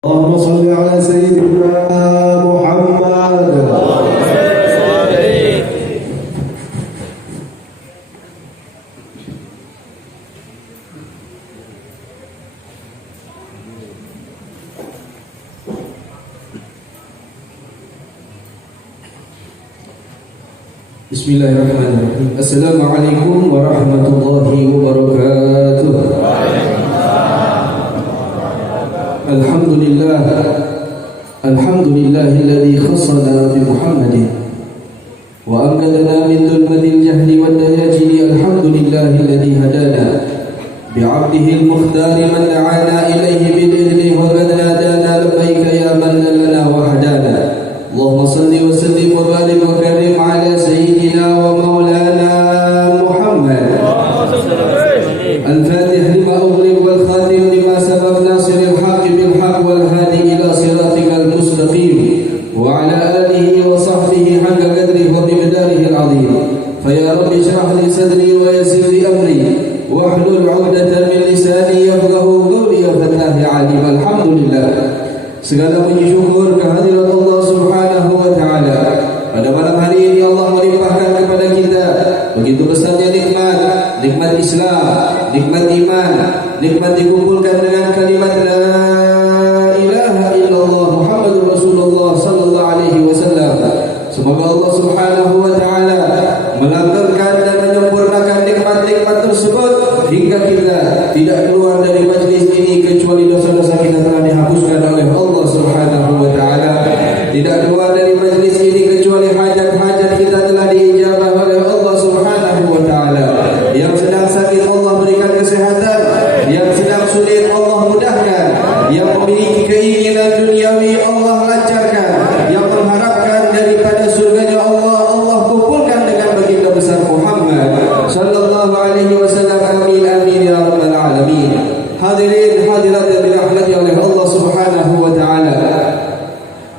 اللهم صل على سيدنا محمد. Bismillahirrahmanirrahim. Assalamualaikum warahmatullahi wabarakatuh. Alhamdulillah, alhamdulillahilladzi khassana bi Muhammadin wa amdadana min dhulmatil jahli wad dayajili. Alhamdulillahilladzi hadana bi 'abdihi al-mukhtar man da'ana ilayhi bil idni wa qad nadana labbaika ya man lana wa hadana. Allahumma salli wa sallim wa barik wa karim ala sayyidina wa maulana Muhammad. Al-Fatih lima ughliq wal khatim lima sabaq nasiril haqq bil haqq wal hadi ila siratikal mustaqim wa ala alihi wa sahbihi haqqa qadrihi wa miqdarihi al-'azim. Fa ya rabbi shrah li sadri wa yassir li amri wahlul 'uqdatam min lisani yafqahu qawli ya fattah ya 'alim. Alhamdulillah, segala puji syukur kehadirat Allah Subhanahu wa taala. Pada malam hari ini Allah melimpahkan kepada kita begitu besarnya nikmat Islam, nikmat iman, nikmat dikumpulkan dengan kalimat la ilaha illallah Muhammadur Rasulullah sallallahu alaihi wasallam. Semoga Allah Subhanahu wa taala melanggengkan dan menyempurnakan nikmat-nikmat tersebut hingga kita tidak keluar dari majlis ini kecuali dosa-dosa kita telah dihapuskan oleh Allah Subhanahu wa taala. Tidak keluar dari majlis ini kecuali hajat-hajat kita telah diijabah oleh Allah Subhanahu wa taala. Yang sedang sakit Allah berikan kesehatan, yang sedang sulit Allah mudahkan, yang memiliki keinginan duniawi Allah lancarkan, yang mengharapkan daripada surganya Allah, Allah kumpulkan dengan baginda besar Muhammad sallallahu alaihi wasallam. Amin amin ya rabbal alamin. Hadirin hadirat yang dirahmati oleh Allah Subhanahu wa taala,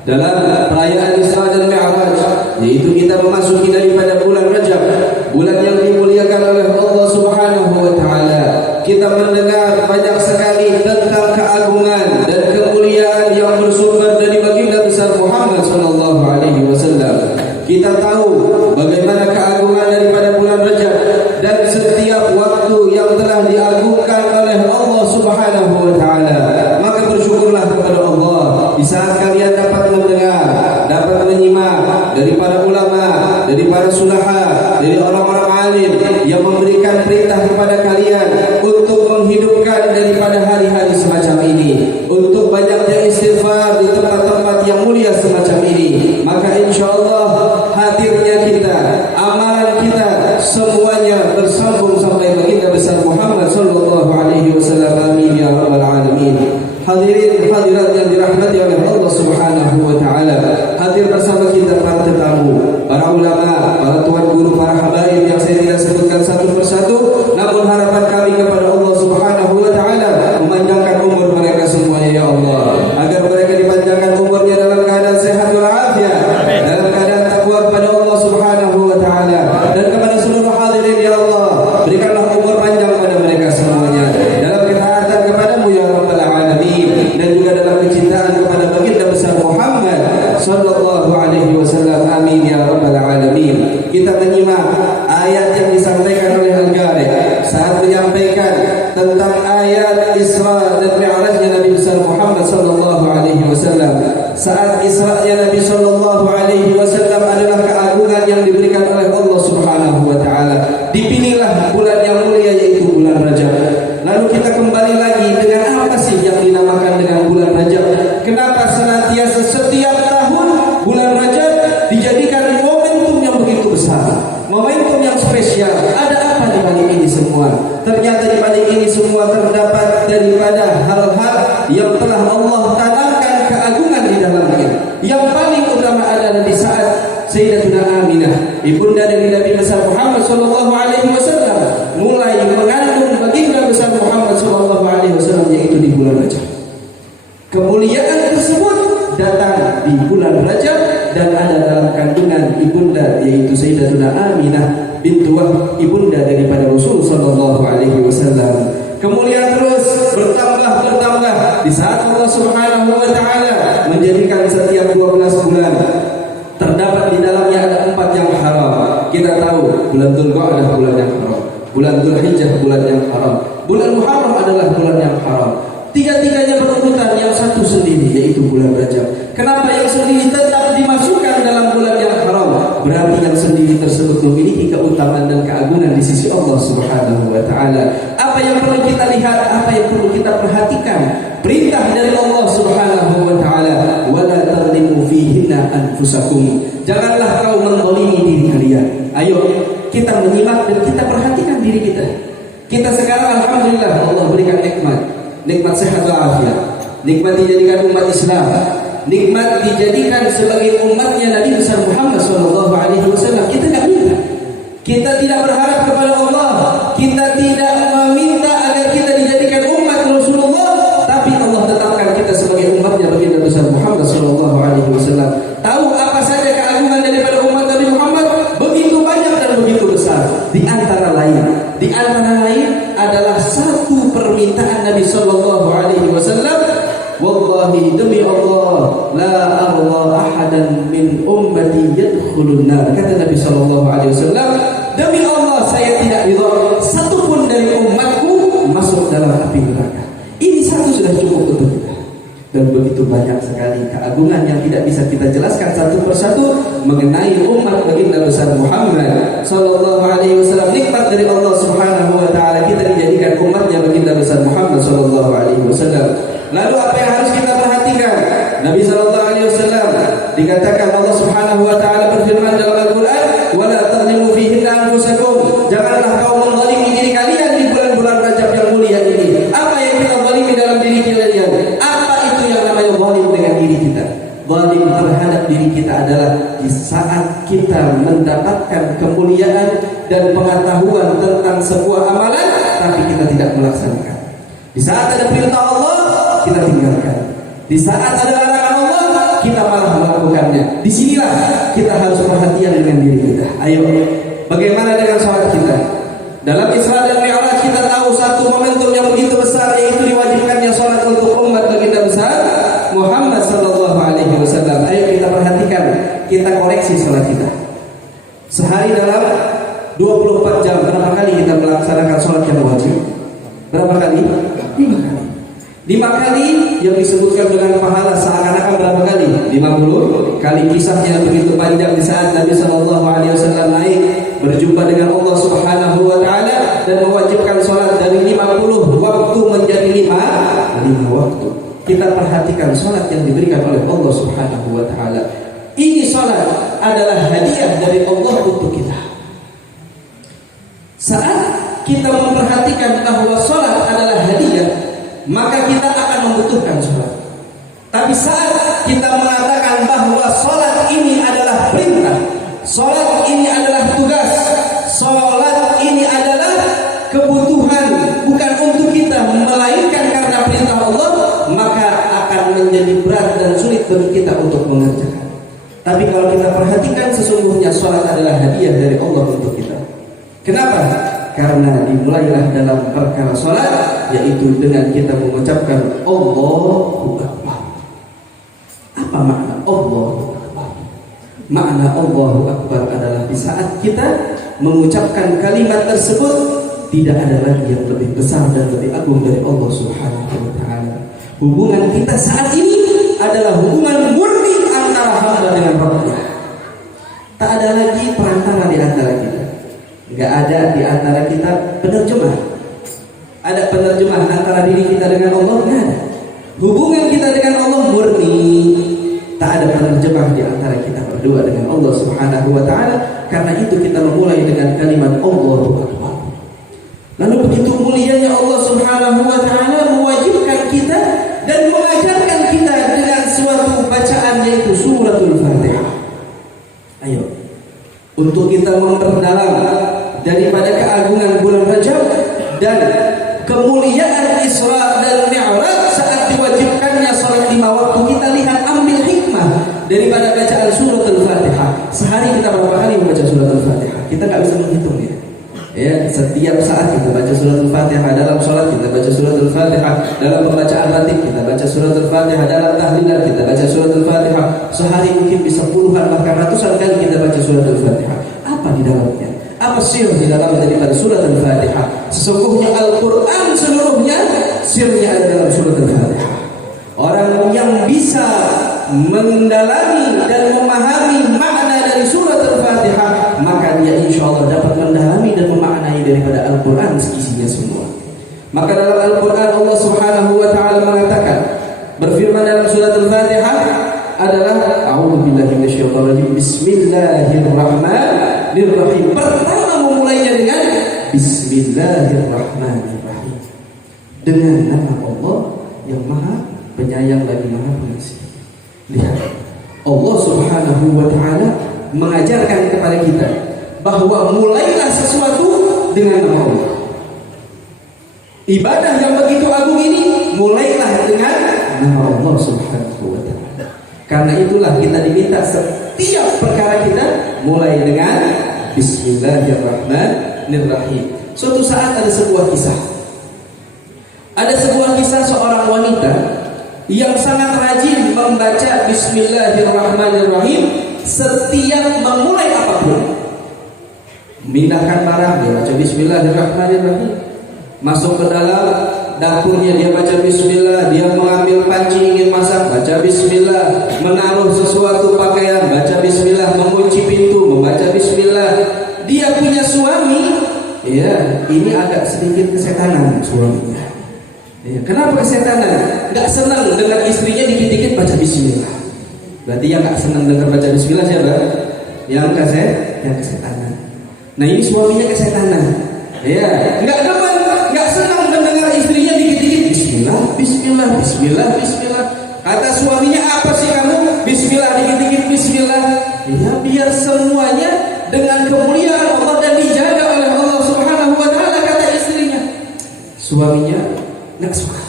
dalam perayaan Isra dan Mi'raj, yaitu kita memasuki daripada bulan Rajab, bulan yang dimuliakan oleh Allah Subhanahu wa taala, kita mendengar banyak sekali tentang keagungan dan kemuliaan yang bersumber dari baginda besar Muhammad sallallahu alaihi wasallam. Kita tahu bagaimana keagungan daripada bulan Rajab dan setiap waktu yang telah diagungkan oleh Allah Subhanahu wa taala. Maka bersyukurlah kepada Allah di saat kalian dapat mendengar, dapat menyimak dari para ulama, dari para sulaha, dari orang-orang alim yang memberikan perintah kepada kalian untuk menghidupkan daripada hari-hari semacam ini, untuk banyaknya istighfar di tempat-tempat yang mulia semacam ini. Maka insyaallah hadirnya kita, amalan kita semuanya bersambung sampai baginda besar Muhammad sallallahu alaihi wasallam. Amin ya rabbal alamin. Hadirin hadirat yang dirahmati oleh Allah Subhanahu wa taala, hadir bersama kita para tetamu, para ulama, para tuan guru, para habaib yang saya tidak sebutkan satu persatu, namun harapan kami kepada Allah Subhanahu wa taala memanjangkan umur mereka semuanya ya Allah, agar mereka dipanjangkan umurnya dalam keadaan sehat walafiat, dalam keadaan takwa kepada Allah Subhanahu wa taala. Dan kepada seluruh hadirin ya Allah, berikanlah umur panjang kepada mereka semuanya dalam ketaatan kepadamu ya rabbal alamin, dan juga dalam kecintaan kepada baginda besar Muhammad sallallahu alaihi wasallam. Amin ya rabbal alamin. Kita menyimak ayat yang disampaikan oleh Al-Gharib saat menyampaikan tentang ayat Isra dan Mi'rajnya Nabi besar Muhammad sallallahu alaihi wasallam. Saat Isra'nya Nabi sallallahu alaihi wasallam adalah keagungan yang diberikan oleh Allah Subhanahu wa taala. Dipilihlah bulan yang mulia yaitu bulan Rajab. Lalu kita kembali lagi dengan apa sih yang dinamakan dengan bulan Rajab? Kenapa senantiasa setiap tahun bulan Rajab dijadikan momentum yang begitu besar, momentum yang spesial? Ada apa di balik ini semua? Ternyata di balik ini semua terdapat daripada hal-hal yang telah Allah tanamkan keagungan di dalamnya. Yang paling utama adalah di saat Sayyidatuna Aminah, ibunda dari Nabi besar Muhammad sallallahu alaihi wasallam, mulai mengandung baginda besar Muhammad sallallahu alaihi wasallam, yaitu di bulan Rajab. Kemuliaan tersebut datang di bulan Rajab dan ada dalam kandungan ibunda, yaitu Sayyidatuna Aminah bintu Wahb, ibunda daripada Rasul sallallahu alaihi wasallam. kemuliaan terus bertambah. Di saat Allah Subhanahu wa taala menjadikan setiap 12 bulan terdapat di dalamnya ada 4 yang haram. Kita tahu bulan Dzulqa'dah bulan yang haram, bulan Dzulhijjah bulan yang haram, bulan Muharram adalah bulan yang haram. Tiga-tiganya berurutan, yang satu sendiri yaitu bulan Rajab. Kenapa yang sendiri tetap dimasukkan dalam bulan yang haram? Berarti yang sendiri tersebut memiliki keutamaan dan keagungan di sisi Allah Subhanahu wa taala. Apa yang perlu kita lihat, apa yang perlu kita perhatikan? Perintah dari Allah Subhanahu wa taala, "Wala tadlimu fihinna anfusakum." Janganlah kau menzalimi diri kalian. Ayo kita menyimak dan kita perhatikan diri kita. Kita sekarang alhamdulillah Allah berikan nikmat sehat walafiat, nikmat dijadikan umat Islam, nikmat dijadikan sebagai umatnya Nabi besar Muhammad SAW. Kita tidak minta, kita tidak berharap kepada Allah, kita tidak meminta agar kita dijadikan umat Rasulullah, tapi Allah tetapkan kita sebagai umatnya baginda besar Muhammad SAW. Tahu apa saja keagungan daripada umat Nabi Muhammad? Begitu banyak dan begitu besar. Di antara lain adalah satu permintaan Nabi sallallahu alaihi wasallam, wallahi demi Allah la arda ahadan min ummati yadkhulun nar. Kata Nabi sallallahu alaihi wasallam, demi Allah saya tidak ridha satu pun dari umatku masuk dalam api neraka. Ini satu sudah cukup untuk kita. Dan begitu banyak sekali keagungan yang tidak bisa kita jelaskan satu persatu mengenai umat baginda besar Muhammad sallallahu alaihi wasallam. Nikmat dari Allah Subhanahu wa taala kita dijadikan umatnya baginda besar Muhammad sallallahu alaihi wasallam. Lalu apa yang harus kita perhatikan? Nabi sallallahu alaihi wasallam dikatakan Allah Subhanahu wa taala berfirman dalam Al-Qur'an, "Wala tadlimu fihinna anfusakum." Janganlah kau menzalimi diri kalian di bulan-bulan Rajab yang mulia ini. Apa yang kita zalimi dalam diri kalian? Apa itu yang namanya zalim dengan diri kita? Zalim terhadap diri kita adalah di saat kita mendapatkan kemuliaan dan pengetahuan tentang sebuah amalan, tapi kita tidak melaksanakan. Di saat ada perintah Allah, kita tinggalkan. Di saat ada larangan Allah, kita malah melakukannya. Disinilah kita harus perhatian dengan diri kita. Ayo, bagaimana dengan sholat kita? Dalam Isra dan Mi'raj kita tahu satu momentum yang begitu besar, yaitu diwajibkannya sholat untuk umat baginda besar Muhammad sallallahu alaihi wasallam. Ayo kita perhatikan, kita koreksi sholat kita. Sehari dalam 24 jam berapa kali kita melaksanakan sholat yang wajib? Berapa kali? 5 kali. 5 kali yang disebutkan dengan pahala seakan-akan berapa kali? 50 kali. Kisahnya begitu panjang di saat Nabi sallallahu alaihi wasallam naik berjumpa dengan Allah Subhanahu wa taala dan mewajibkan salat dari 50 waktu menjadi 5 waktu. Kita perhatikan salat yang diberikan oleh Allah Subhanahu wa taala. Ini salat adalah hadiah dari Allah untuk kita. Saat kita memperhatikan bahwa salat adalah hadiah, maka kita akan membutuhkan salat. Tapi saat kita mengatakan bahwa salat ini adalah perintah, salat ini adalah tugas, salat ini adalah kebutuhan bukan untuk kita melainkan karena perintah Allah, maka akan menjadi berat dan sulit bagi kita untuk mengerjakan. Tapi kalau kita perhatikan sesungguhnya salat adalah hadiah dari Allah untuk kita. Kenapa? Karena dimulailah dalam perkara salat yaitu dengan kita mengucapkan Allahu Akbar. Apa makna Allahu Akbar? Makna Allahu Akbar adalah di saat kita mengucapkan kalimat tersebut tidak ada lagi yang lebih besar dan lebih agung dari Allah Subhanahu wa taala. Hubungan kita saat ini adalah hubungan murni antara hamba dengan Rabbnya. Tak ada lagi perantara di antara kita. Enggak ada di antara kita penerjemah. Ada penerjemah antara diri kita dengan Allah? Enggak ada. Hubungan kita dengan Allah murni. Tak ada penerjemah di antara kita berdua dengan Allah Subhanahu wa taala. Karena itu kita memulai dengan kalimat Allahu Akbar. Lalu begitu mulianya Allah Subhanahu wa taala mewajibkan kita dan mengajarkan kita dengan suatu bacaan yaitu suratul Fatihah. Ayo, untuk kita memperdalam daripada keagungan bulan Rajab dan kemuliaan Isra dan Mi'raj saat diwajibkannya salat 5 waktu, kita lihat ambil hikmah daripada bacaan suratul Fatihah. Sehari kita berapa kali membaca suratul Fatihah? Kita nggak bisa menghitung ya. Ya, setiap saat kita baca suratul Fatihah, dalam sholat kita baca suratul Fatihah, dalam pembacaan ratib kita baca suratul Fatihah, dalam tahlilan kita baca suratul Fatihah. Sehari mungkin bisa puluhan bahkan ratusan kali kita baca suratul Fatihah. Apa di dalamnya? Apa sir di dalam daripada suratul Fatihah? Sesungguhnya Al-Quran seluruhnya sirnya ada dalam suratul Fatihah. Orang yang bisa mendalami dan memahami makna dari suratul Fatihah, maka dia insya Allah dapat mendalami dan memaknai daripada Al-Quran isinya semua. Maka dalam Al-Quran Allah Subhanahu wa Ta'ala mengatakan, berfirman dalam suratul Fatihah adalah a'udzubillahi minasyaitonir rajim, bismillahirrahmanirrahim. Pertama memulainya dengan bismillahirrahmanirrahim, dengan nama Allah yang Maha Penyayang lagi Maha Pengasih. Lihat, Allah Subhanahu wa Ta'ala mengajarkan kepada kita bahwa mulailah sesuatu dengan nama Allah. Ibadah yang begitu agung ini mulailah dengan nama Allah Subhanahu wa Ta'ala. Karena itulah kita diminta setiap perkara kita mulai dengan bismillahirrahmanirrahim. Suatu saat ada sebuah kisah. Ada sebuah kisah seorang wanita yang sangat rajin membaca bismillahirrahmanirrahim setiap memulai apapun. Memindahkan barang dia baca bismillahirrahmanirrahim. Masuk ke dalam dapurnya dia baca bismillah. Dia mengambil panci ingin masak baca bismillah. Menaruh sesuatu pakaian baca bismillah. Mengunci pintu membaca bismillah. Dia punya suami, ya, ini agak sedikit kesetanan suaminya. Ya, kenapa kesetanan? Gak senang dengar istrinya dikit-dikit baca bismillah. Berarti yang gak senang dengar baca bismillah siapa? Yang kesetanan. Nah ini suaminya kesetanan. Ya, gak demen, gak senang mendengar istrinya dikit-dikit bismillah, bismillah, bismillah, bismillah. Kata suaminya, apa sih kamu? Bismillah, dikit-dikit bismillah. Ya biar semuanya dengan kemuliaan Allah dan dijaga oleh Allah Subhanahu wa Ta'ala, kata istrinya. Suaminya nggak suka.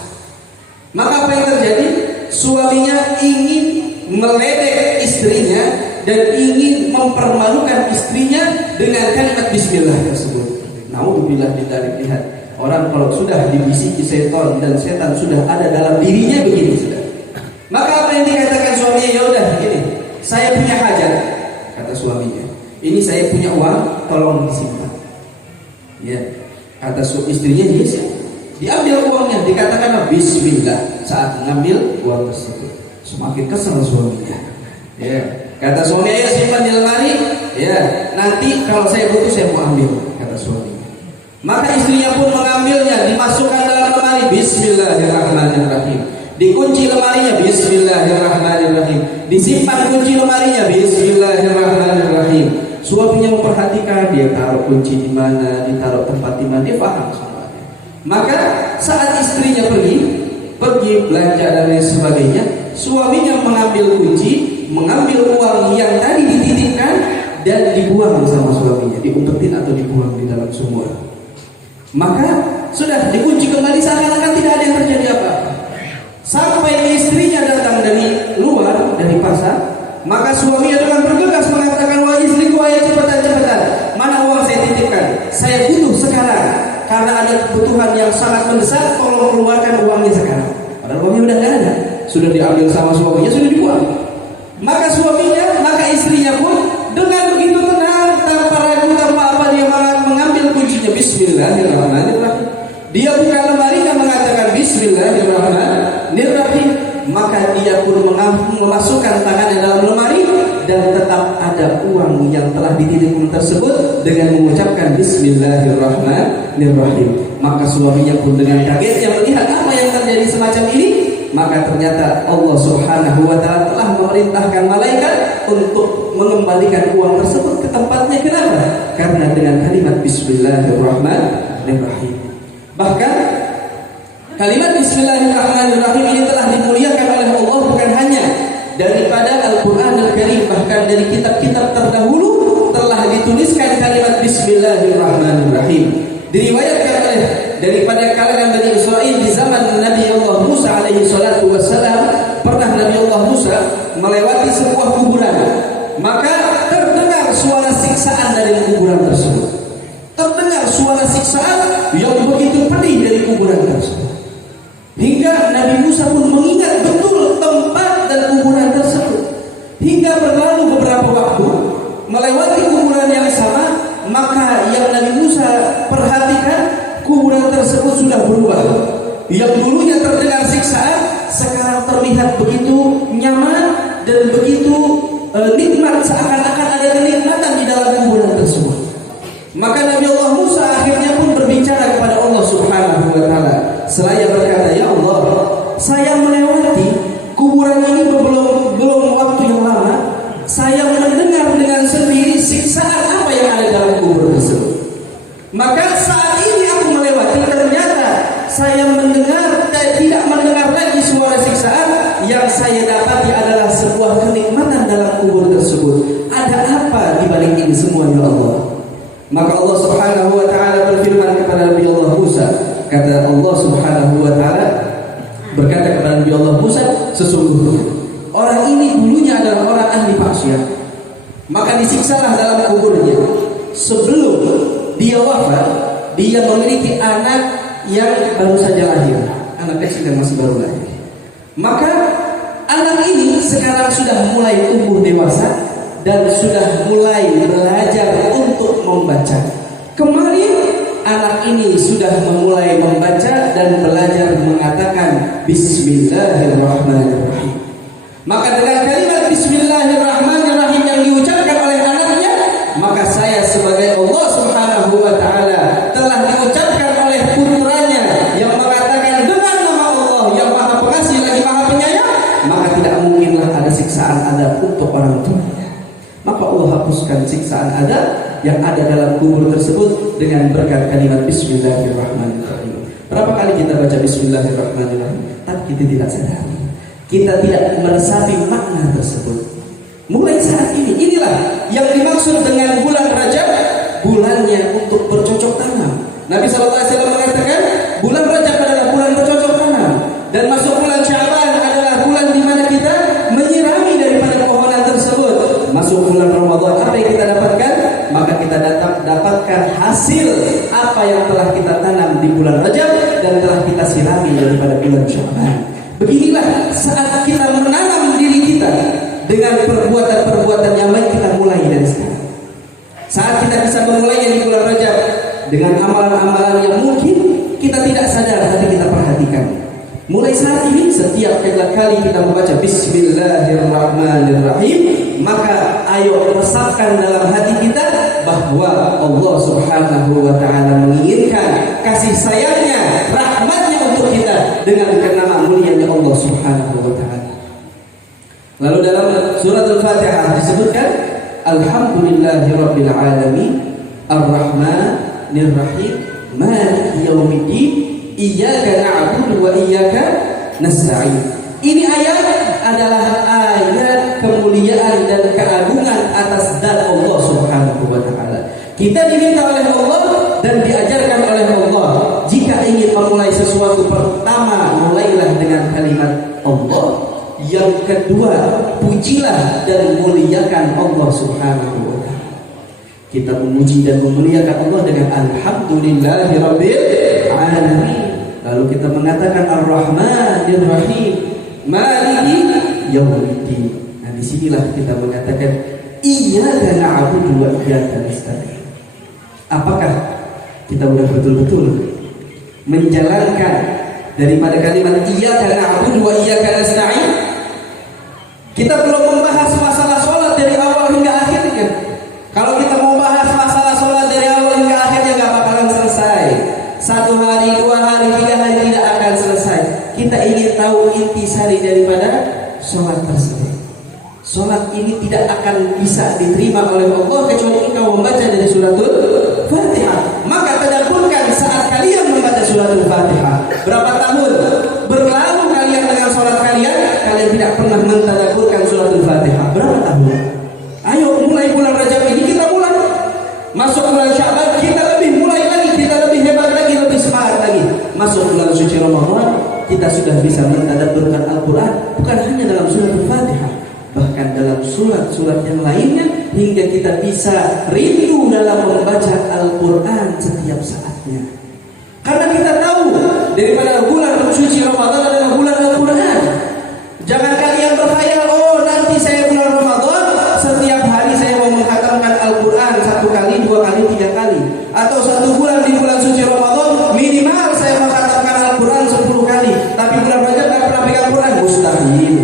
Maka apa yang terjadi? Suaminya ingin meledek istrinya dan ingin mempermalukan istrinya dengan kalimat bismillah tersebut. Naudzubillah min dzalik. Lihat, orang kalau sudah dibisiki setan dan setan sudah ada dalam dirinya begini sudah. Maka apa yang dikatakan suaminya? Ya udah begini, saya punya hajat, kata suaminya. Ini saya punya uang, tolong disimpan. Ya, kata istrinya yes. Diambil uangnya, dikatakan bismillah saat mengambil uang tersebut. Semakin kesal suaminya. Ya, kata suaminya, ya simpan di lemari. Ya, nanti kalau saya butuh saya mau ambil, kata suaminya. Maka istrinya pun mengambilnya, dimasukkan dalam lemari. Bismillahirrahmanirrahim. Dikunci lemarinya. Bismillahirrahmanirrahim. Disimpan kunci lemarinya. Bismillahirrahmanirrahim. Suaminya memperhatikan, dia taruh kunci di mana, ditaruh tempat di mana, dia paham semuanya. Maka saat istrinya pergi belanja dan lain sebagainya, suaminya mengambil kunci, mengambil uang yang tadi dititipkan dan dibuang sama suaminya, diumpetin atau dibuang di dalam sumur. Maka sudah dikunci kembali seakan-akan tidak ada yang terjadi apa-apa. Sampai istrinya datang dari luar, dari pasar, maka suaminya dengan bergegas mengatakan, wahai istriku, ayo cepetan, mana uang saya titipkan? Saya butuh sekarang, karena ada kebutuhan yang sangat mendesak, tolong keluarkan uangnya sekarang. Padahal uangnya udah nggak ada, sudah diambil sama suaminya, sudah dibuang. Maka istrinya pun dengan begitu tenang, tanpa ragu, tanpa apa, dia mengambil kuncinya. Bismillahirrahmanirrahim. Dia buka lemarinya mengatakan Bismillahirrahmanirrahim. Maka dia pun memasukkan tangannya dalam lemari dan tetap ada uang yang telah dititipkan tersebut dengan mengucapkan Bismillahirrahmanirrahim. Maka suaminya pun dengan kagetnya melihat apa yang terjadi semacam ini. Maka ternyata Allah Subhanahu wa Ta'ala telah memerintahkan malaikat untuk mengembalikan uang tersebut ke tempatnya. Kenapa? Karena dengan kalimat Bismillahirrahmanirrahim. Bahkan kalimat Bismillahirrahmanirrahim ini telah dimuliakan oleh Allah bukan hanya daripada Al-Quran Al-Karim, bahkan dari kitab-kitab terdahulu telah dituliskan kalimat Bismillahirrahmanirrahim. Diriwayatkan oleh daripada kalangan Bani Israil di zaman Nabi Allah Musa alaihi salatu wassalam, pernah Nabi Allah Musa melewati sebuah kuburan, maka terdengar suara siksaan dari kuburan tersebut. Terdengar siksaan yang begitu pedih dari kuburan tersebut. Hingga Nabi Musa pun mengingat betul tempat dan kuburan tersebut. Hingga berlalu beberapa waktu, melewati kuburan yang sama, maka yang Nabi Musa perhatikan, kuburan tersebut sudah berubah. Yang dulunya terdengar siksaan, sekarang terlihat begitu nyaman dan begitu nikmat, seakan-akan ada kenikmatan di dalam kuburan tersebut. Maka Nabi Allah Musa akhirnya pun berbicara kepada Allah Subhanahu wa Ta'ala. Seraya berkata, "Ya Allah, saya melewati kuburan ini belum waktu yang lama. Saya mendengar dengan sendiri siksaan apa yang ada dalam kubur tersebut. Maka saat ini aku melewati, ternyata saya tidak mendengar lagi suara siksaan. Yang saya dapati adalah sebuah kenikmatan dalam kubur tersebut. Ada apa di balik ini semua, ya Allah?" Maka Allah Subhanahu wa Ta'ala berfirman kepada Nabi Allah Musa. Kata Allah Subhanahu wa Ta'ala, berkata kepada Nabi Allah Musa, "Sesungguhnya orang ini dulunya adalah orang ahli maksiat, maka disiksalah dalam kuburnya. Sebelum dia wafat, dia memiliki anak yang baru saja lahir, anak kecil yang masih baru lahir. Maka anak ini sekarang sudah mulai tumbuh dewasa dan sudah mulai belajar untuk membaca. Kemarin anak ini sudah memulai membaca dan belajar mengatakan Bismillahirrahmanirrahim. Maka dengan kalimat Bismillahirrahmanirrahim yang diucapkan oleh anaknya, maka saya sebagai Allah Subhanahu wa Ta'ala telah diucapkan oleh putranya yang mengatakan dengan nama Allah yang Maha Pengasih lagi Maha Penyayang, maka tidak mungkinlah ada siksaan adab untuk orang tuanya. Maka Allah hapuskan siksaan adab yang ada dalam kubur tersebut dengan berkat kalimat Bismillahirrahmanirrahim. Berapa kali kita baca Bismillahirrahmanirrahim, tapi kita tidak sadar, kita tidak meresapi makna tersebut. Mulai saat ini, inilah yang dimaksud dengan bulan Rajab, bulannya untuk bercocok tanam. Nabi SAW mengatakan bulan Rajab adalah bulan bercocok tanam, dan masuk bulan Sya'ban adalah bulan di mana kita menyirami daripada pohonan tersebut. Masuk bulan Ramadan, apa yang kita dapatkan? Maka kita dapatkan hasil apa yang telah kita tanam di bulan Rajab dan telah kita sirami daripada bulan Sya'ban. Beginilah saat kita menanam diri kita dengan perbuatan-perbuatan yang baik, kita mulai dari sekarang. Saat kita bisa memulainya di bulan Rajab dengan amalan-amalan yang mungkin kita tidak sadar tapi kita perhatikan. Mulai saat ini, setiap kali kita membaca Bismillahirrahmanirrahim, maka ayo resapkan dalam hati kita bahwa Allah Subhanahu wa Ta'ala menginginkan kasih sayangnya, rahmatnya untuk kita dengan nama mulianya Allah Subhanahu wa Ta'ala. Lalu dalam surat Al-Fatihah disebutkan Alhamdulillahirabbil alamin Ar-Rahmanir-Rahim Maliki yaumiddin Iyyaka na'budu wa iyyaka nasta'in. Ini ayat adalah ayat kemuliaan dan keagungan atas zat Allah Subhanahu wa Ta'ala. Kita diminta oleh Allah dan diajarkan oleh Allah, jika ingin memulai sesuatu, pertama mulailah dengan kalimat Allah. Yang kedua, pujilah dan muliakan Allah Subhanahu wa Ta'ala. Kita memuji dan memuliakan Allah dengan Alhamdulillahirabbil alamin. Lalu kita mengatakan Ar-Rahmanir-Rahim Maliki yaumiddin. Nah, disinilah kita mengatakan Iyyaka na'budu wa iyyaka nasta'in. Apakah kita sudah betul-betul menjalankan daripada kalimat Iyyaka na'budu wa iyyaka nasta'in? Kita belum membahas masalah sholat dari awal hingga akhirnya. Kalau kita mau bahas masalah sholat dari awal hingga akhirnya gak bakalan selesai. 1 hari, 2 hari, 3 hari tidak akan selesai. Kita ingin tahu intisari daripada sholat tersebut. Sholat ini tidak akan bisa diterima oleh Allah kecuali engkau membaca dari suratul Fatihah. Maka tadabburkan saat kalian membaca suratul Fatihah. Berapa tahun berlalu kalian dengan sholat kalian tidak pernah mentadabburkan suratul Fatihah? Berapa tahun? Ayo mulai bulan Rajab ini kita mulai. Masuk bulan Sya'ban kita lebih mulai lagi, kita lebih hebat lagi, lebih semangat lagi. Masuk bulan suci Ramadan kita sudah bisa mentadabburkan Al-Quran, bukan hanya dalam suratul Fatihah, bahkan dalam surat-surat yang lainnya, hingga kita bisa rindu dalam membaca Al-Quran setiap saatnya. Karena kita tahu daripada bulan suci Ramadan adalah bulan Al-Quran. Jangan kalian berkhayal, oh nanti saya bulan Ramadan setiap hari saya mau menghatamkan Al-Quran 1 kali, 2 kali, 3 kali, atau 1 bulan di bulan suci Ramadan minimal saya menghatamkan Al-Quran 10 kali. Tapi bulan Rajab gak pernah pegang Quran, mustahil.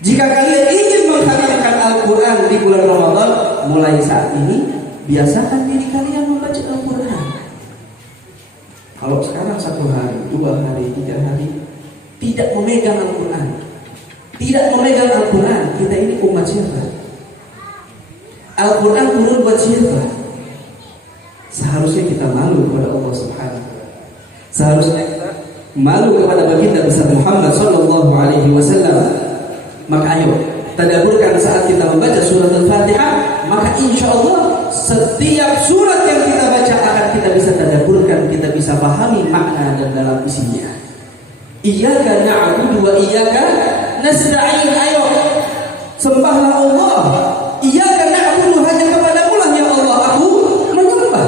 Jika kalian ingin menghatamkan Al-Quran di bulan Ramadan, mulai saat ini biasakan diri kalian membaca Al-Quran. Kalau sekarang 1 hari, 2 hari, 3 hari tidak memegang Al-Quran, tidak memegang Al-Quran, kita ini umat siapa? Al-Quran turun buat siapa? Seharusnya kita malu kepada Allah Subhanahu wa Ta'ala. Seharusnya kita malu kepada baginda besar Muhammad sallallahu alaihi wasallam. Maka ayo tadaburkan saat kita membaca surat Al-Fatihah, maka insya Allah setiap surat yang kita baca akan kita bisa tadaburkan, kita bisa pahami makna dan dalam isinya. Iyyaka na'budu wa iyyaka nasta'in. Ayo sembahlah Allah. Iyyaka na'budu, hanya kepadamu lah ya Allah aku menyembah.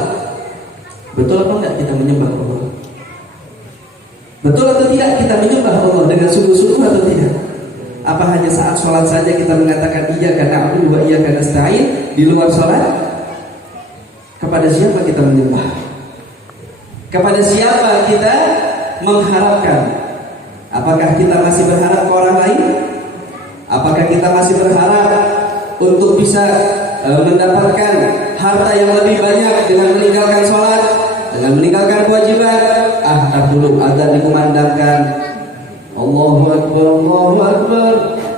Betul apa enggak kita menyembah Allah? Betul atau tidak kita menyembah Allah dengan sungguh-sungguh atau tidak? Apa hanya saat sholat saja kita mengatakan iyyaka na'budu wa iyyaka nasta'in? Di luar sholat, kepada siapa kita menyembah? Kepada siapa kita mengharapkan? Apakah kita masih berharap ke orang lain? Apakah kita masih berharap untuk bisa mendapatkan harta yang lebih banyak dengan meninggalkan sholat, dengan meninggalkan kewajiban? Tak dulu azan dikumandangkan, Allahu Akbar, Allahu Akbar,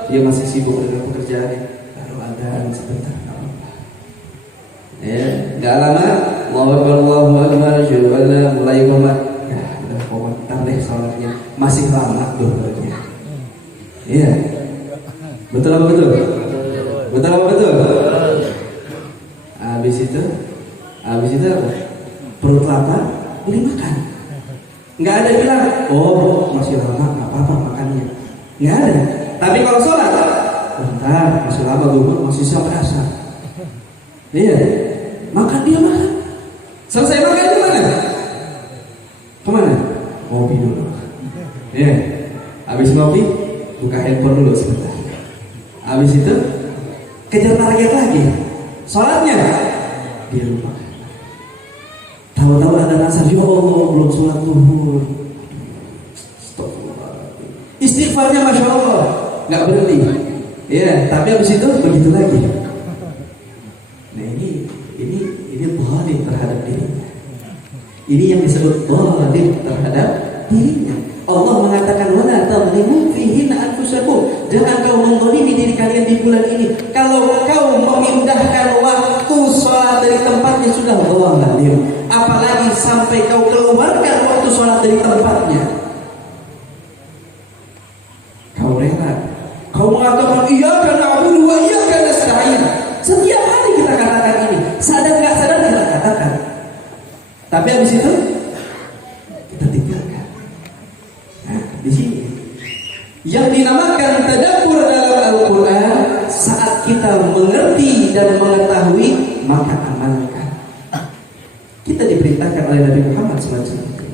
dia masih sibuk dengan pekerjaannya. Lalu azan sebentar, ya, nggak lama, Allahu Akbar, Allahu Akbar, asyhadu an la mulai qomat. Ya, udah qomat, deh sholatnya masih lama tuh kerja. Iya, betul apa betul? Betul apa betul? Habis itu apa? Perut lapar, beli makan. Nggak ada bilang, oh masih lama, nggak apa-apa makannya. Nggak ada. Tapi kalau sholat, bentar, masih lama gue, masih sampai asar. Iya, makan dia makan. Selesai makan kemana? Kemana? Ngopi dulu. Iya, habis ngopi, buka handphone dulu sebentar. Habis itu, kejar target lagi. Sholatnya, dia lupa. Tahu-tahu ada rasa, ya Allah belum sholat zuhur. Istighfarnya masya Allah, nggak berhenti. Ya, tapi habis itu begitu lagi. Nah ini zalim terhadap dirinya. Ini yang disebut zalim terhadap dirinya. Allah mengatakan wala tadlimu fihinna anfusakum. Jangan kau menzalimi diri kalian di bulan ini. Kalau kau memindahkan waktu sholat dari tempatnya sudah zalim. Apalagi sampai kau keluarkan waktu sholat dari tempatnya. Kau rela. Kau mengatakan iyyaka na'budu wa iyyaka nasta'in. Setiap hari kita katakan ini. Sadar nggak sadar kita katakan. Tapi habis itu kita tinggalkan. Nah, di sini yang dinamakan tadabbur dalam Al-Quran, saat kita mengerti dan mengetahui maka amalkan. Kita diperintahkan oleh Nabi Muhammad semacam itu.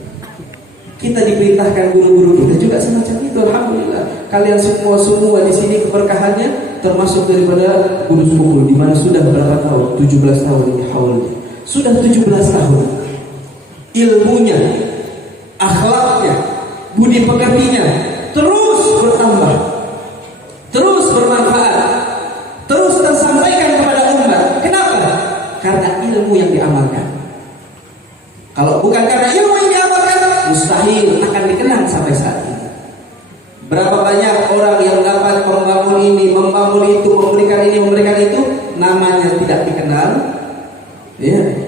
Kita diperintahkan guru-guru kita juga semacam itu. Alhamdulillah, kalian semua di sini keberkahannya termasuk daripada guru sepupu di mana sudah berapa tahun? 17 tahun ini haulnya. Sudah 17 tahun. Ilmunya, akhlaknya, budi pekertinya terus bertambah, terus bermanfaat, terus tersampaikan kepada umat. Kenapa? Karena ilmu yang diamalkan. Kalau bukan karena ilmu yang diamalkan, mustahil akan dikenang sampai saat ini. Berapa banyak orang yang dapat membangun ini, membangun itu, memberikan ini, memberikan itu, namanya tidak dikenal, ya.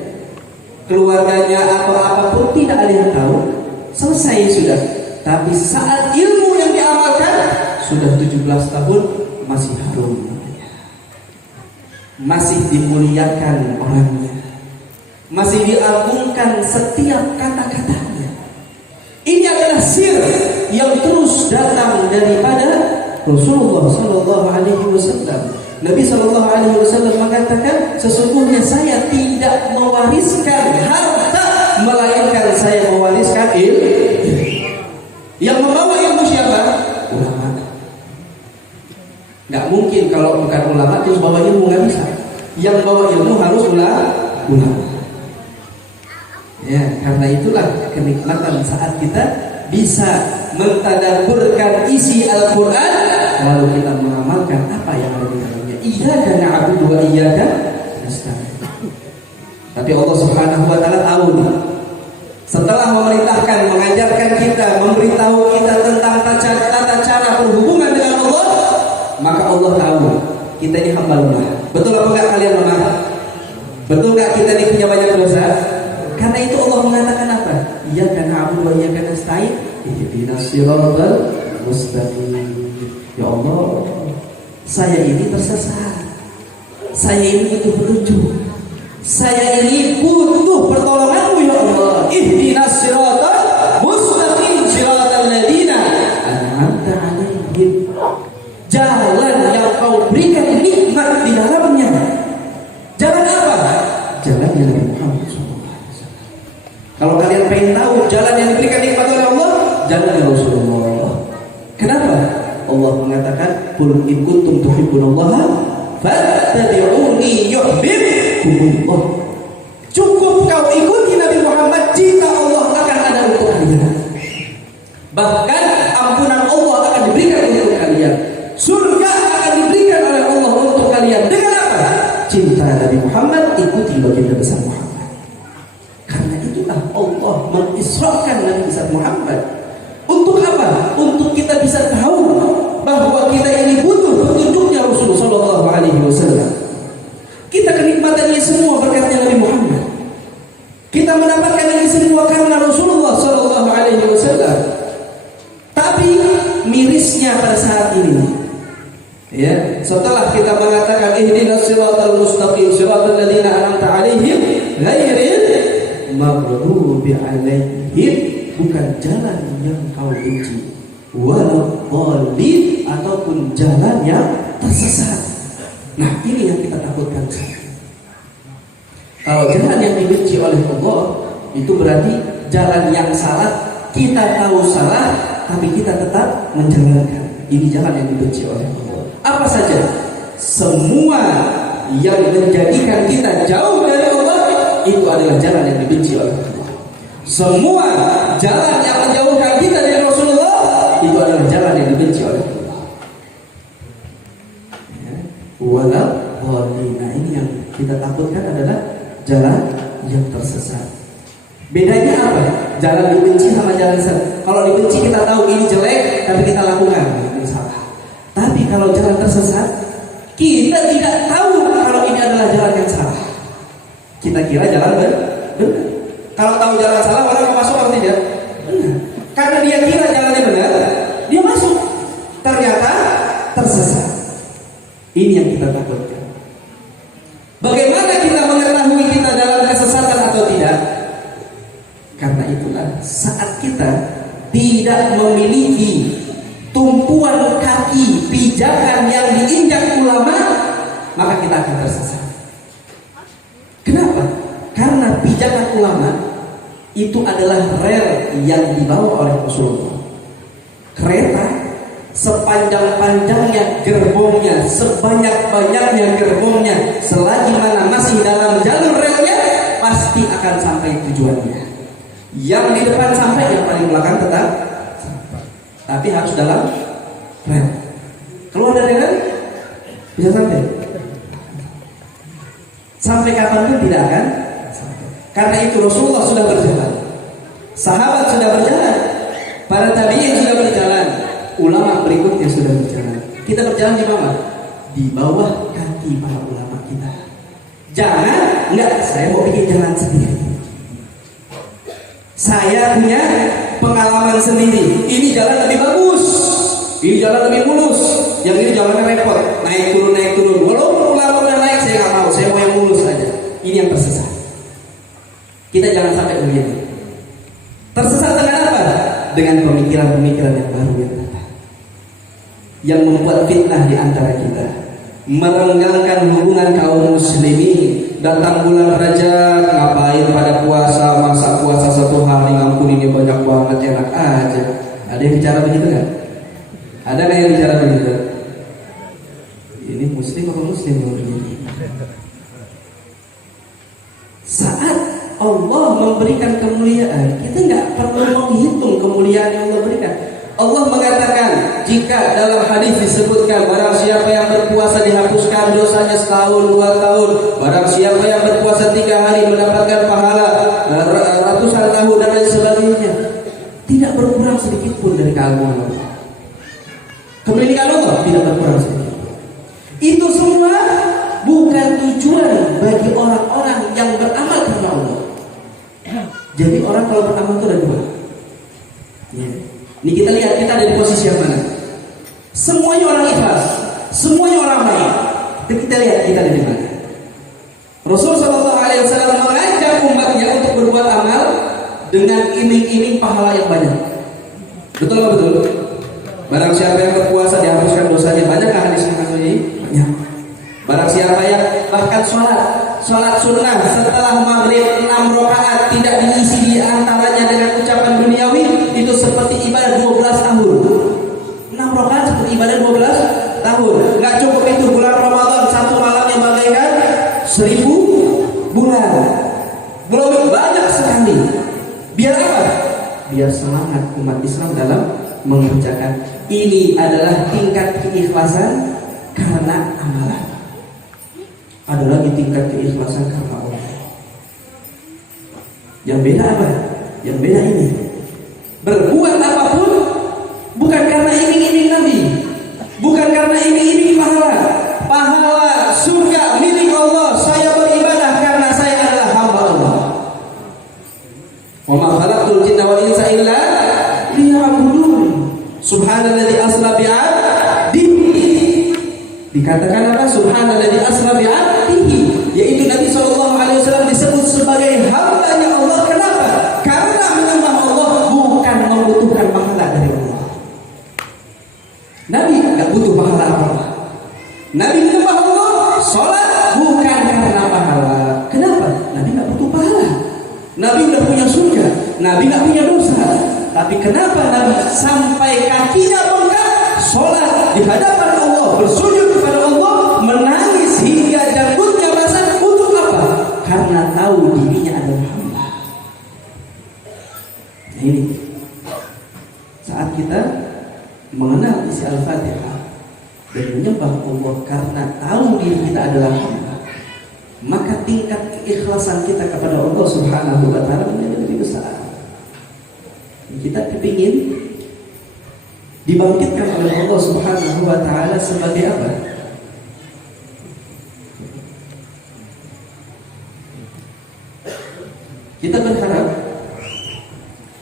Keluarganya atau apapun tidak ada yang tahu. Selesai sudah. Tapi saat ilmu yang diamalkan sudah 17 tahun masih harum, masih dimuliakan orangnya, masih diagungkan setiap kata-katanya. Ini adalah sir yang terus datang daripada Rasulullah Sallallahu Alaihi Wasallam. Nabi Sallallahu Alaihi Wasallam mengatakan, sesungguhnya saya tidak mewariskan harta melainkan saya mewariskan ilmu. Yang membawa ilmu siapa? Ulama. Nggak mungkin kalau bukan ulama terus bawa ilmu, nggak bisa. Yang bawa ilmu harus ulama. Ya, karena itulah kenikmatan saat kita bisa mentadabburkan isi Al-Quran, lalu kita mengamalkan apa yang ada di dalamnya. Iyyaka na'budu wa iyyaka nasta'in. Tapi Allah Subhanahu wa taala tahu nih, setelah memerintahkan, mengajarkan kita, memberitahu kita tentang tata cara berhubungan dengan Allah, maka Allah tahu kita ini hamba lemah. Betul apa enggak kalian lemah? Betul enggak kita ini punya banyak dosa? Karena itu Allah mengatakan apa? Iyyaka na'budu wa iyyaka nasta'in. Ihdinas siratal mustaqim. Ya Allah, saya ini tersesat. Saya ini butuh petunjuk. Saya ini butuh pertolongan-Mu ya Allah. Ihdinas siratal mustaqim, siratal ladzina an'amta 'alaihim. Jalan yang Kau berikan nikmat di dalamnya. Jalan apa? Jalan yang Muhammad sallallahu alaihi wasallam. Kalau kalian pengen tahu jalan yang diberikan nikmat oleh Allah, jalan Rasulullah. Kenapa? Allah mengatakan, "Qul in kuntum tuhibbunallaha fattabi'uni yuhibbukumullah." Cukup kau ikuti Nabi Muhammad, jika Allah akan ada untuk kalian. Bahkan ampunan Allah akan diberikan untuk kalian. Surga akan diberikan oleh Allah untuk kalian. Dengan apa? Cinta Nabi Muhammad, ikuti baginda besar Muhammad. Karena itulah Allah mengisrakan Nabi besar Muhammad. Untuk apa? Untuk kita bisa tahu bahwa kita ini butuh petunjuknya Rasulullah Sallallahu Alaihi Wasallam. Kita kenikmatan ini semua berkatnya Nabi Muhammad. Kita mendapatkan ini semua karena Rasulullah Sallallahu Alaihi Wasallam. Tapi mirisnya pada saat ini, ya, setelah kita mengatakan ihdinas siratal mustaqim, siratal ladzina an'amta 'alaihim ghairil maghdubi 'alaihim, bukan jalan yang Kau benci, waladhdallin, ataupun jalan yang tersesat. Nah, ini yang kita takutkan. Kalau jalan yang dibenci oleh Allah, itu berarti jalan yang salah. Kita tahu salah, tapi kita tetap menjalankan. Ini jalan yang dibenci oleh Allah. Apa saja? Semua yang menjadikan kita jauh dari Allah, itu adalah jalan yang dibenci oleh Allah. Semua jalan yang menjauhkan kita dari Rasulullah, itu adalah jalan yang dibenci oleh Allah. Waladhdallin. Nah, ini yang kita takutkan adalah jalan yang tersesat. Bedanya apa? Jalan dibenci sama jalan tersesat. Kalau dibenci kita tahu ini jelek, tapi kita lakukan, ini salah. Tapi kalau jalan tersesat, kita tidak tahu kalau ini adalah jalan yang salah. Kita kira jalan benar. Kalau tahu jalan salah, orang masuk atau tidak? Benar. Karena dia kira jalannya benar, dia masuk. Ternyata tersesat. Ini yang kita takutkan. Bagaimana kita mengetahui kita dalam kesesatan atau tidak? Karena itulah saat kita tidak memiliki tumpuan kaki pijakan yang diinjak ulama, maka kita akan tersesat. Kenapa? Karena pijakan ulama itu adalah rel yang dibawa oleh Rasulullah. Kereta sepanjang-panjangnya gerbongnya, sebanyak-banyaknya gerbongnya, selagi mana masih dalam jalur relnya, pasti akan sampai tujuannya. Yang di depan sampai, yang paling belakang tetap sampai. Tapi harus dalam rel. Keluar dari rel, bisa sampai. Sampai kapanpun tidak akan sampai. Karena itu Rasulullah sudah berjalan, sahabat sudah berjalan, para tabi'in sudah berjalan, ulama berikutnya sudah berjalan. Kita berjalan di mana? Di bawah kaki para ulama kita. Jangan, enggak, saya mau bikin jalan sendiri. Saya punya pengalaman sendiri. Ini jalan lebih bagus, ini jalan lebih mulus. Yang ini jalannya repot, naik turun naik turun. Walaupun ulama udah naik, saya nggak mau. Saya mau yang mulus saja. Ini yang tersesat. Kita jangan sampai begitu. Tersesat dengan apa? Dengan pemikiran-pemikiran yang baru yang membuat fitnah di antara kita, merenggangkan hubungan kaum muslimin, datang bulan Rajab, ngapain pada puasa, masa puasa 1 hari, ngampuninnya banyak banget, enak aja. Ada yang bicara begitu kan? Ada nggak yang bicara begitu? Ini muslim apa muslim begini? Saat Allah memberikan kemuliaan, kita nggak perlu menghitung kemuliaan yang Allah berikan. Allah mengatakan, jika dalam hadis disebutkan barang siapa yang berpuasa dihapuskan dosanya setahun 2 tahun, barang siapa yang berpuasa 3 hari mendapatkan pahala ratusan tahun dan lain sebagainya, tidak berkurang sedikit pun dari keagungan Allah. Kemuliaan Allah tidak berkurang sedikit. Itu semua bukan tujuan bagi orang-orang yang beramal karena Allah. Jadi orang kalau beramal itu ada 2. Ya. Ini kita lihat kita ada di posisi yang mana. Semuanya orang ikhlas, semuanya orang baik. Kita lihat kita ada di mana. Rasul Shallallahu Alaihi Wasallam mengajak umatnya untuk berbuat amal dengan iming-iming pahala yang banyak. Betul nggak betul? Barang siapa yang berpuasa dihapuskan dosanya. Banyakkah hadis yang ini? Banyak. Barang siapa yang bahkan sholat sunnah setelah maghrib 6 rakaat tidak diisi di antaranya dengan ucapan duniawi, itu seperti ibadah 12 tahun. 6 rakaat seperti ibadah 12 tahun. Nggak cukup itu, bulan Ramadan 1 malamnya bagaikan 1000 bulan. Belum banyak sekali. Biar apa? Biar semangat umat Islam dalam mengerjakan. Ini adalah tingkat keikhlasan karena amalan. Ada lagi tingkat keikhlasan karena Allah. Yang beda apa? Yang beda ini, berbuat apapun bukan karena iming-iming Nabi, bukan karena iming-iming pahala surga milik Allah. Saya beribadah karena saya adalah hamba Allah. Wa ma khalaqtul jinna wal insa illa liya'budun. Subhanalladzi asra bi'abdihi. Dikatakan apa? Subhanalladzi asra bi'abdihi, yaitu Nabi SAW disebut sebagai hamba-Nya Allah. Kenapa? Karena menyembah Allah bukan membutuhkan pahala dari Allah. Nabi tidak butuh pahala apa-apa. Nabi menyembah Allah, sholat bukan karena pahala. Kenapa? Nabi tidak butuh pahala. Nabi tidak punya surga, Nabi tidak punya dosa. Tapi kenapa Nabi sampai kakinya bengkak, sholat di hadapan Allah, bersujud kepada Allah, menangis hingga janggutnya basah, untuk apa? Karena tahu dirinya adalah hamba. Nah ini, saat kita mengenal isi Al-Fatihah dan menyembah Allah karena tahu diri kita adalah hamba, maka tingkat keikhlasan kita kepada Allah Subhanahu wa Ta'ala menjadi lebih besar. Kita kepingin dibangkitkan oleh Allah Subhanahu wa Ta'ala sebagai apa? Kita berharap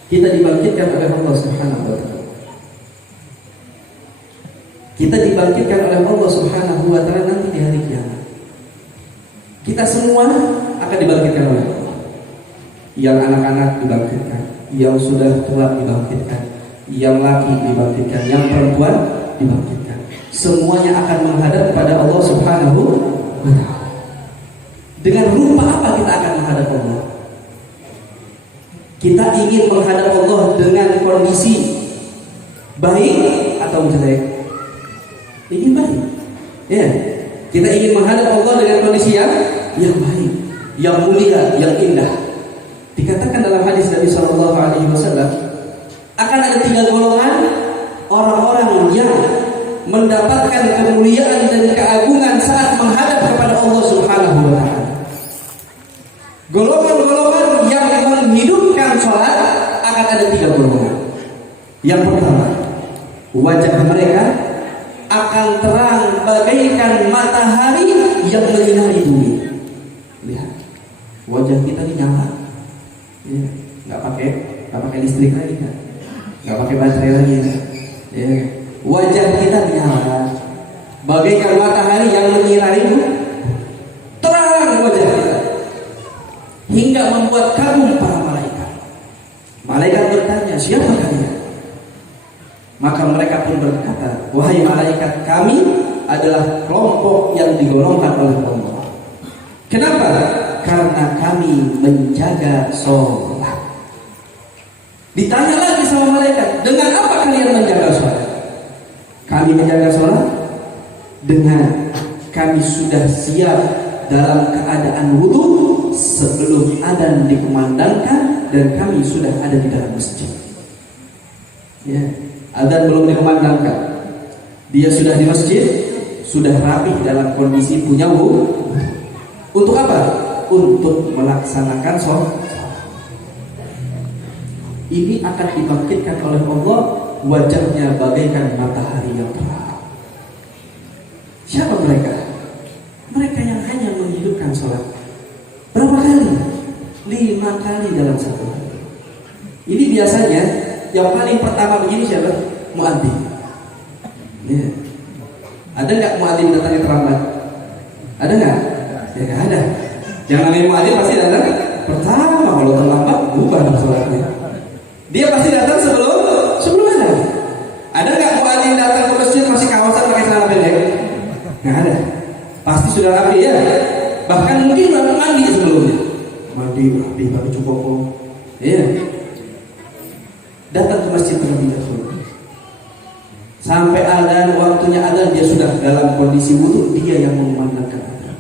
kita dibangkitkan oleh Allah Subhanahu wa Ta'ala. Kita dibangkitkan oleh Allah Subhanahu wa Ta'ala nanti di hari kiamat. Kita semua akan dibangkitkan oleh Allah. Yang anak-anak dibangkitkan, yang sudah tua dibangkitkan, yang laki dibangkitkan, yang perempuan dibangkitkan. Semuanya akan menghadap kepada Allah Subhanahu wa Ta'ala. Dengan rupa apa kita akan menghadap Allah? Kita ingin menghadap Allah dengan kondisi baik atau jelek? Ingin baik. Ya. Kita ingin menghadap Allah dengan kondisi yang baik, yang mulia, yang indah. Dikatakan dalam hadis Nabi Shallallahu Alaihi Wasallam, akan ada 3 golongan orang-orang yang mendapatkan kemuliaan dan keagungan saat menghadap kepada Allah Subhanahu wa Ta'ala. Golongan-golongan yang menghidupkan sholat akan ada 3 golongan. Yang pertama, wajah mereka akan terang bagaikan matahari yang menyinari bumi. Lihat, wajah kita ini nyala, ya, nggak pakai listrik lagi kan, nggak pakai baterai lagi kan? Ya. Wajah kita nyala bagaikan matahari yang menyinari bumi, terang wajah kita hingga membuat kagum para malaikat. Malaikat bertanya, siapa kalian? Maka mereka pun berkata, wahai malaikat, kami adalah kelompok yang digolongkan oleh Allah. Kenapa? Karena kami menjaga sholat. Ditanya lagi sama malaikat, dengan apa kalian menjaga sholat? Kami menjaga sholat dengan kami sudah siap dalam keadaan wudu sebelum adzan dikumandangkan, dan kami sudah ada di dalam masjid. Ya, adzan belum dikumandangkan, dia sudah di masjid, sudah rapi dalam kondisi punya wudu. Untuk apa? Untuk melaksanakan sholat. Ini akan dibangkitkan oleh Allah, wajahnya bagaikan matahari yang terang. Siapa mereka? Mereka yang hanya menghidupkan sholat. Berapa kali? 5 kali dalam satu hari. Ini biasanya yang paling pertama begini siapa? Muadzin. Ya. Ada nggak muadzin datangnya terlambat? Ada nggak? Ya nggak ada. Yang namanya muadzin pasti datang pertama. Kalau terlambat bubar sholatnya. Dia pasti datang sebelum ada. Ada nggak muadzin datang ke masjid masih kawasan pakai celana pendek? Nggak ada. Pasti sudah rapi ya. Bahkan mungkin udah mandi sebelumnya. Mandi rapi pakai cukup. Iya. Datang ke masjid terlebih dahulu. Sampai adzan, waktunya adzan dia sudah dalam kondisi wudu, dia yang mengumandangkan adzan.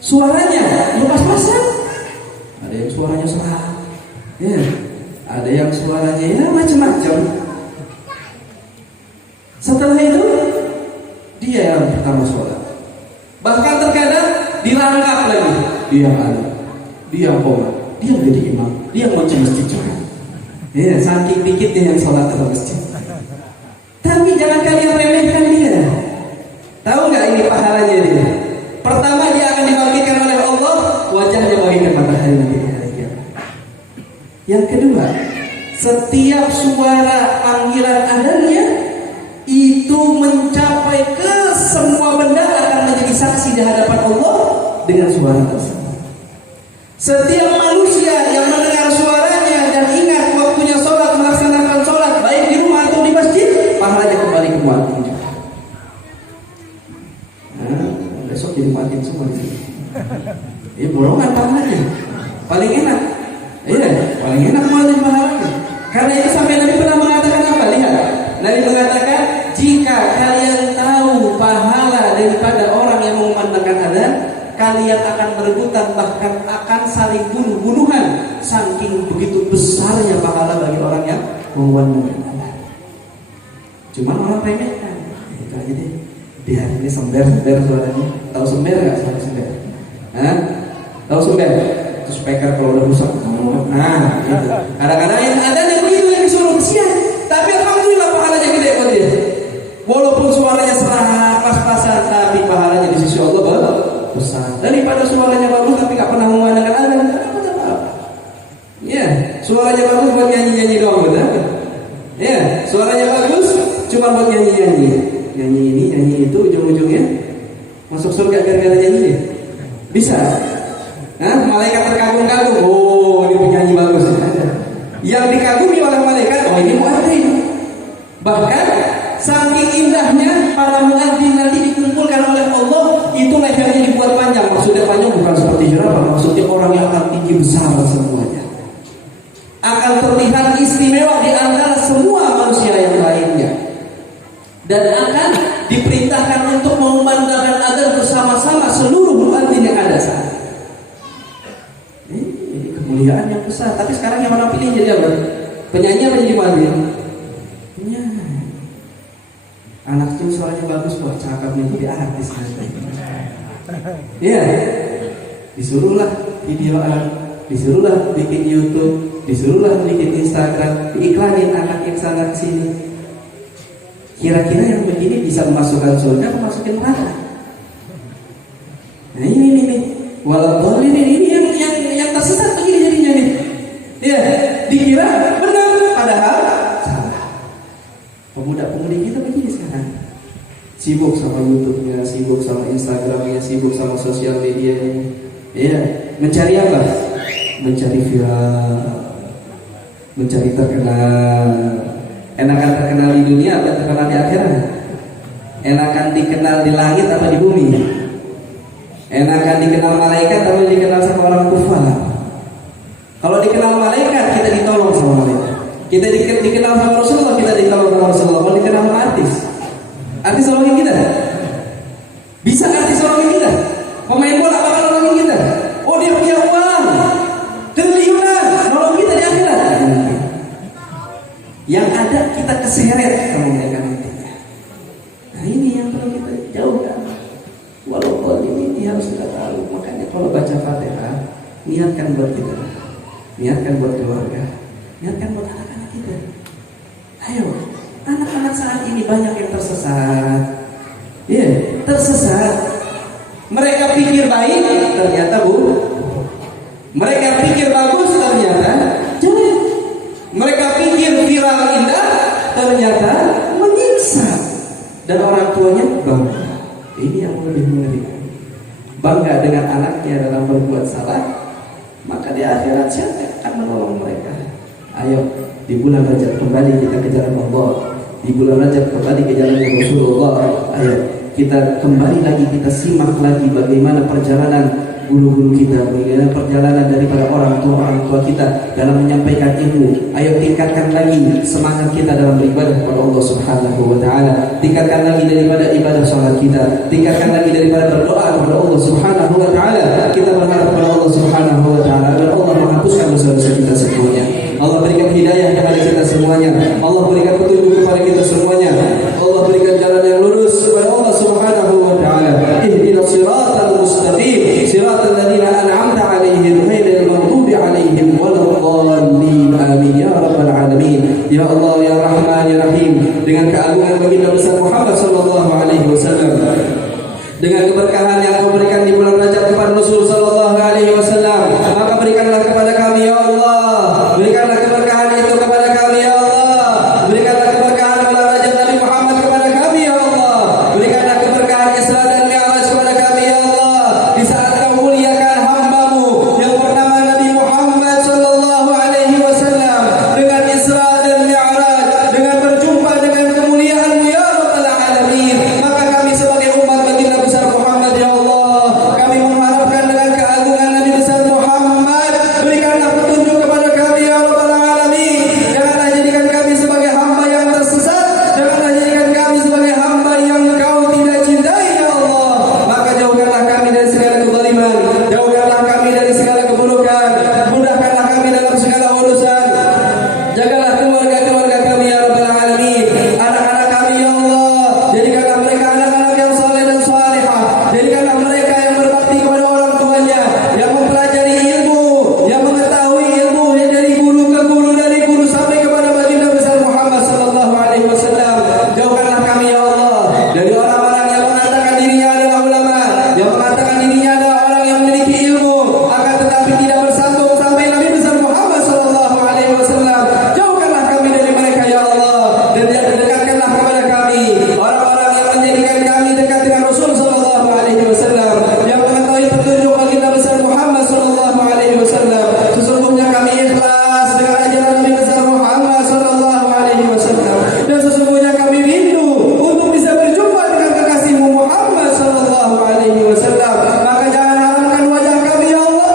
Suaranya lepas-lepasan. Ada yang suaranya serak. Ya. Ada yang suaranya ya macam-macam. Setelah itu dia yang pertama sholat. Bahkan terkadang dirangkap lagi. Dia ada, dia koma, dia menjadi imam, dia kunci masjid juga. Ya, saking dikit dia yang sholat dalam masjid. Tapi jangan kalian remehkan dia. Tahu nggak ini pahalanya dia? Pertama dia akan dibangkitkan oleh Allah, wajahnya bagaikan matahari nanti di hari kiamat. Yang kedua, setiap suara panggilan adzannya itu mencapai ke semua benda akan menjadi saksi di hadapan Allah dengan suara tersebut. Setiap manusia yang mendengar suaranya dan ingat waktunya sholat, melaksanakan sholat baik di rumah atau di masjid, pahalanya kembali ke muadzin juga. Nah, besok jadi muadzin semua di sini. Ya borongan pahalanya. Paling enak. Iya, paling enak muadzin pahalanya. Karena itu sampai Nabi pernah mengatakan apa? Lihat, Nabi mengatakan, jika kalian tahu pahala daripada orang yang mengumandangkan adzan, kalian akan berebutan, bahkan akan saling bunuh-bunuhan, saking begitu besarnya pahala bagi orang yang mengumandangkan adzan. Cuma orang remehkan, itu aja deh. Biar ini sember-sember suaranya. Tahu sember nggak? Suara sember? Hah? Tahu sember? Itu speaker kalau udah rusak. Nah, gitu. Kadang-kadang yang ada yang begitu yang disuruh kesian. Tapi alhamdulillah pahalanya gede buat dia. Walaupun suaranya serak, pas-pasan, tapi pahalanya di sisi Allah besar. Daripada suaranya bagus tapi nggak pernah mengandalkan adzan, apa-apa. Ya, suaranya bagus buat nyanyi-nyanyi doang, benar? Ya, suaranya bagus cuma buat nyanyi-nyanyi. Nyanyi ini, nyanyi itu, ujung-ujungnya masuk surga gara-gara nyanyinya. Bisa. Nah, malaikat terkagum-kagum. Oh, ini penyanyi bagus. Yang dikagumi oleh malaikat, oh ini muadzin. Bahkan saking indahnya para muadzin nanti dikumpulkan oleh Allah, itu lehernya dibuat panjang. Maksudnya panjang bukan seperti jerapah, maksudnya orang yang akan tinggi besar semuanya. Akan terlihat istimewa di antara semua manusia yang lainnya. Dan akan diperintahkan untuk mengumandangkan adzan bersama-sama seluruh muadzin yang ada saat ini. Kemuliaan yang besar. Tapi sekarang yang mana pilih jadi apa? Penyanyi apa jadi muadzin? Penyanyi. Anak itu suaranya bagus, wah cakep nih, jadi artis nanti. Iya. Disuruhlah videoan, disuruhlah bikin YouTube, disuruhlah bikin Instagram, diiklanin anak yang sana sini. Kira-kira yang begini bisa memasukkan surga atau masukin neraka? Nah ini walau ini yang tersesat begini jadinya nih. Ya, dikira benar padahal salah. Pemuda-pemudi kita begini sekarang. Sibuk sama YouTube-nya, sibuk sama Instagram-nya, sibuk sama sosial media-nya. Ya, mencari apa? Mencari viral, mencari terkenal. Enakan terkenal di dunia atau terkenal di akhirat? Enakan dikenal di langit atau di bumi? Enakan dikenal malaikat atau dikenal sama orang kufar? Kalau dikenal malaikat, kita ditolong sama malaikat. Kita dikenal sama Rasulullah, kita ditolong sama Rasulullah. Kalau dikenal sama artis nolongin kita? Bisa artis nolongin kita? Pemain bola bakal nolongin kita? Oh, dia punya uang triliunan, nolong kita di akhirat? Yang ada kita keseret sama mereka nantinya. Nah, ini yang perlu kita jauhkan. Walaupun ini harus kita tahu. Makanya kalau baca Fatihah, niatkan buat kita, niatkan buat keluarga, niatkan buat anak-anak kita. Ayo, anak-anak saat ini banyak yang tersesat. Tersesat. Mereka pikir baik, ternyata buruk. Mereka pikir bagus, ternyata jelek. Mereka pikir viral indah, ternyata menyiksa. Dan orang tuanya bangga. Ini yang lebih mengerikan. Bangga dengan anaknya dalam berbuat salah, maka di akhirat siapa yang akan menolong mereka? Ayo, di bulan Rajab kembali kita ke jalan Allah. Di bulan Rajab kembali ke jalan Rasulullah. Ayo, kita kembali lagi, kita simak lagi bagaimana perjalanan guru-guru kita, bagaimana perjalanan daripada orang tua kita dalam menyampaikan ilmu. Ayo tingkatkan lagi semangat kita dalam beribadah kepada Allah Subhanahu wa taala. Tingkatkan lagi daripada ibadah salat kita, tingkatkan lagi daripada berdoa kepada Allah Subhanahu wa taala. Kita berharap kepada Allah Subhanahu wa taala agar Allah menghapuskan dosa-dosa kita semuanya. Allah berikan hidayah kepada kita semuanya. Allah berikan petunjuk kepada kita semuanya. Allah berikan jalan yang lurus kepada Allah Subhanahu wa taala. Ihdinas siratal mustaqim, siratal ladzina an'amta 'alaihim ghairil maghdubi 'alaihim waladdallin. Amin ya rabbal alamin. Ya Allah ya Rahman ya Rahim, dengan keagungan baginda besar Muhammad sallallahu alaihi wasallam, dengan keberkahan yang Kau berikan di bulan Rajab kepada Rasul sallallahu alaihi wasallam, maka berikanlah kepada kami ya Allah. Berikanlah keberkahan itu kepada kami ya Allah. Berikanlah keberkahan bulan Rajab Nabi Muhammad kepada kami ya Allah. Berikanlah keberkahan Isra dan Mi'raj kepada kami ya Allah. Di saat Kau muliakan hamba-Mu yang bernama Nabi Muhammad sallallahu alaihi wasallam dengan Isra dan Mi'raj, dengan berjumpa dengan kemuliaan-Mu ya Rabbal alamin, maka kami sebagai umat baginda besar Muhammad ya Allah, kami mengharapkan dengan keagungan Nabi besar Muhammad, berikanlah petunjuk kepada kami ya Rabbal alamin. Janganlah jadikan kami sebagai hamba yang tersesat, janganlah jadikan kami sebagai hamba yang Kau tidak cintai ya Allah. Maka jauhkanlah kami dari segala kezaliman, jauhkanlah kami dari segala keburukan, mudahkanlah kami dalam segala urusan. Jagalah keluarga-keluarga kami ya Rabbal alamin. Anak-anak kami ya Allah, jadikanlah mereka anak-anak yang saleh dan salihah. Jadikanlah mereka yang berbakti kepada orang tuanya, yang mempelajari ilmu, yang mengetahui ilmu dari guru ke guru, dari guru sampai kepada baginda besar Muhammad sallallahu alaihi wasallam. Jauhkanlah kami ya Allah dari orang-orang yang mengatakan dirinya adalah ulama, yang mengatakan dirinya adalah orang yang memiliki ilmu, akan tetapi tidak bersambung sampai Nabi besar Muhammad sallallahu alaihi wasallam. Jauhkanlah kami dari mereka ya Allah, dan dekatkanlah kepada kami orang-orang yang menjadikan kami dekat dengan Rasul sallallahu alaihi wasallam, yang mengetahui petunjuk baginda besar Muhammad sallallahu alaihi wasallam. Sesungguhnya kami ikhlas dengan ajaran Nabi besar Muhammad sallallahu alaihi wasallam, dan sesungguhnya kami rindu untuk bisa berjumpa dengan kekasih-Mu Muhammad sallallahu alaihi wasallam. Maka jangan haramkan wajah kami ya Allah,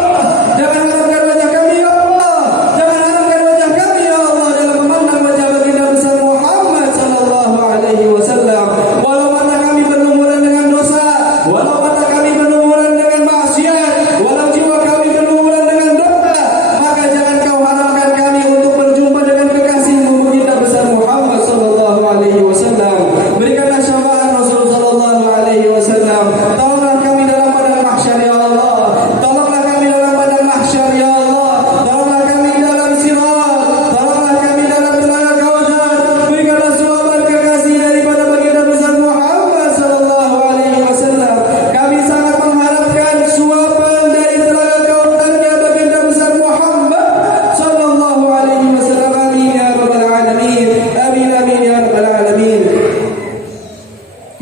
jangan haramkan wajah kami ya Allah, jangan haramkan wajah kami ya Allah dalam memandang wajah baginda besar Muhammad sallallahu alaihi wasallam. Walau mata kami berlumuran dengan dosa, walau mata kami berlumuran dengan maksiat, walau jiwa kami berlumuran dengan dosa, maka jangan Kau haramkan kami untuk berjumpa dengan kekasih-Mu baginda besar Muhammad sallallahu alaihi wasallam. Berikanlah syafaat Rasul sallallahu alaihi wasallam. Tolonglah kami dalam padang mahsyar ya Allah. Tolonglah kami dalam padang mahsyar ya Allah. Tolonglah kami dalam sirat. Tolonglah kami dalam telaga Kautsar. Berikanlah suapan kekasih daripada baginda besar Muhammad sallallahu alaihi wasallam. Kami sangat mengharapkan suapan dari telaga Kautsarnya baginda besar Muhammad sallallahu alaihi wasallam. Amin ya rabbal alamin. Amin amin ya rabbal alamin.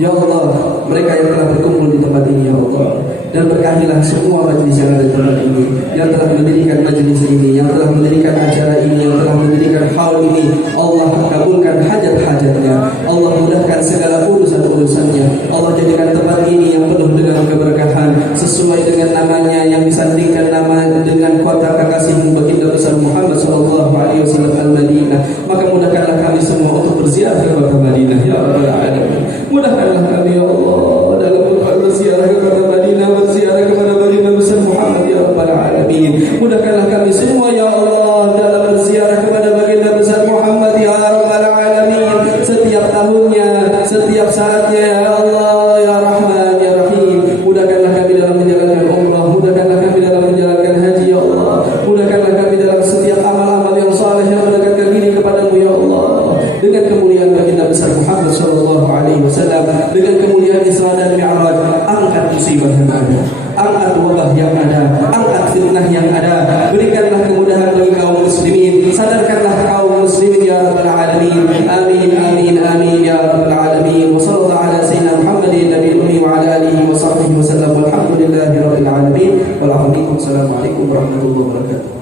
Ya Allah, mereka yang telah berkumpul di tempat ini ya Allah, dan berkahilah semua majelis yang ada di tempat ini, yang telah mendirikan majelis ini, yang telah mendirikan acara ini, yang telah mendirikan haul ini. Allah kabulkan hajat-hajatnya, Allah mudahkan segala urusan-urusannya. Allah jadikan tempat ini yang penuh dengan keberkahan sesuai dengan namanya yang disandingkan nama dengan kota kekasih baginda besar Muhammad sallallahu alaihi wasallam al-Madinah. Maka mudahkanlah kami semua untuk berziarah ke kota Madinah ya rabbal alamin. Mudahkanlah kami ya Allah dalam berziarah ke kota Madinah, berziarah kepada baginda besar Muhammad ya rabbal alamin. Mudahkanlah kami semua ya Allah dalam berziarah kepada baginda besar Muhammad ya rabbal alamin. Setiap tahunnya, setiap saatnya ya Allah ya Rahman ya Rahim. Mudahkanlah kami dalam menjalankan umrah, mudahkanlah kami dalam menjalankan haji ya Allah. Mudahkanlah kami dalam setiap amal-amal yang saleh yang mendekatkan diri kepadamu ya Allah. Dengan kemuliaan baginda besar Muhammad sallallahu alaihi wasallam, dengan kemuliaan Isra dan Mi'raj, angkat musibah yang ada, angkat wabah yang ada, angkat fitnah yang ada. Berikanlah kemudahan bagi kaum muslimin, sadarkanlah kaum muslimin ya rabbal alamin. Amin amin amin ya rabbal alamin. Wa sallallahu ala sayyidina Muhammadin nabiyil ummi wa ala alihi wa sahbihi wa sallam. Walhamdulillahi rabbil alamin. Wassalamualaikum warahmatullahi wabarakatuh.